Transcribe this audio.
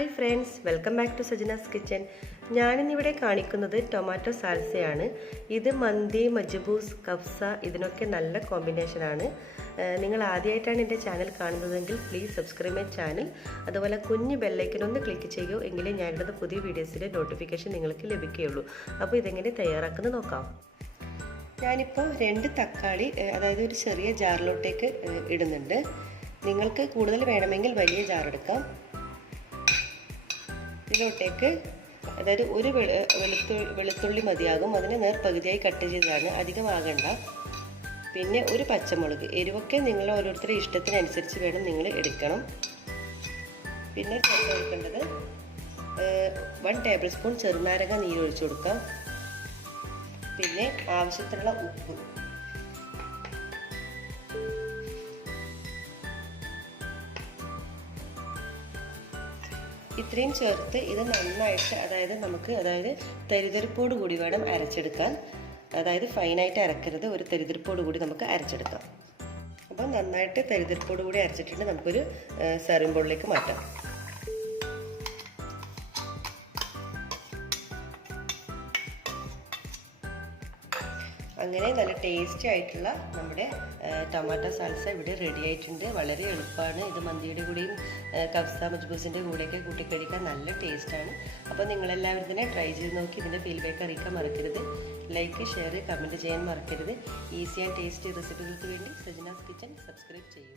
Hi friends, welcome back to Sajana's kitchen. ഞാനിന്നിവിടെ കാണിക്കുന്നത് tomato സാൽസയാണ്. ഇത് മന്തി, മജ്ബൂസ്, കഫ്സ ഇതിനൊക്കെ നല്ല കോമ്പിനേഷനാണ്. നിങ്ങൾ ആദ്യമായിട്ടാണ് എൻ്റെ ചാനൽ കാണുന്നതെങ്കിൽ പ്ലീസ് സബ്സ്ക്രൈബ് മൈ ചാനൽ. അതുപോലെ കുഞ്ഞ് ബെല്ലൈക്കൻ ഒന്ന് ക്ലിക്ക് ചെയ്യൂ, എങ്കിലേ ഞാനിടുന്ന പുതിയ വീഡിയോസിൻ്റെ നോട്ടിഫിക്കേഷൻ നിങ്ങൾക്ക് ലഭിക്കുകയുള്ളൂ. അപ്പോൾ ഇതെങ്ങനെ തയ്യാറാക്കുന്നത് നോക്കാം. ഞാനിപ്പോൾ 2 തക്കാളി അതായത് ഒരു ചെറിയ ജാറിലോട്ടേക്ക് ഇടുന്നുണ്ട്. നിങ്ങൾക്ക് കൂടുതൽ വേണമെങ്കിൽ വലിയ ജാർ എടുക്കാം. ഇതിലോട്ടേക്ക് അതായത് ഒരു വെളുത്തുള്ളി മതിയാകും. അതിനെ നേർപകുതിയായി കട്ട് ചെയ്തതാണ്, അധികമാകണ്ട. പിന്നെ ഒരു പച്ചമുളക്, എരിവൊക്കെ നിങ്ങൾ ഓരോരുത്തരുടെ ഇഷ്ടത്തിനനുസരിച്ച് വേണം നിങ്ങൾ എടുക്കണം. പിന്നെ ചേർത്ത് കൊടുക്കേണ്ടത് 1 ടേബിൾ സ്പൂൺ ചെറുനാരങ്ങ നീര് ഒഴിച്ചു കൊടുക്കാം. പിന്നെ ആവശ്യത്തിനുള്ള ഉപ്പ്. ഇത്രയും ചേർത്ത് ഇത് നന്നായിട്ട് അതായത് തരിതരിപ്പോട് കൂടി വേണം അരച്ചെടുക്കാൻ. അതായത് ഫൈനായിട്ട് അരക്കരുത്, ഒരു തരിതരിപ്പോട് കൂടി നമുക്ക് അരച്ചെടുക്കാം. അപ്പോൾ നന്നായിട്ട് തരിതരിപ്പോട് കൂടി അരച്ചിട്ടുണ്ട് നമുക്കൊരു സെർവിംഗ് ബൗളിലേക്ക് മാറ്റാം. അങ്ങനെ നല്ല ടേസ്റ്റി ആയിട്ടുള്ള നമ്മുടെ ടൊമാറ്റോ സാൽസ ഇവിടെ റെഡി ആയിട്ടുണ്ട്. വളരെ എളുപ്പമാണ്. ഇത് മന്തിയുടെ കൂടെയും കഫ്സ, മജ്ബൂസിൻ്റെ കൂടെയൊക്കെ കൂട്ടിക്കഴിക്കാൻ നല്ല ടേസ്റ്റാണ്. അപ്പോൾ നിങ്ങളെല്ലാവരും തന്നെ ട്രൈ ചെയ്ത് നോക്കി ഇതിൻ്റെ ഫീഡ്ബാക്ക് അറിയിക്കാൻ മറക്കരുത്. ലൈക്ക്, ഷെയർ, കമൻറ്റ് ചെയ്യാൻ മറക്കരുത്. ഈസി ആൻഡ് ടേസ്റ്റി റെസിപ്പികൾക്ക് വേണ്ടി സജനാസ് കിച്ചൻ സബ്സ്ക്രൈബ് ചെയ്യൂ.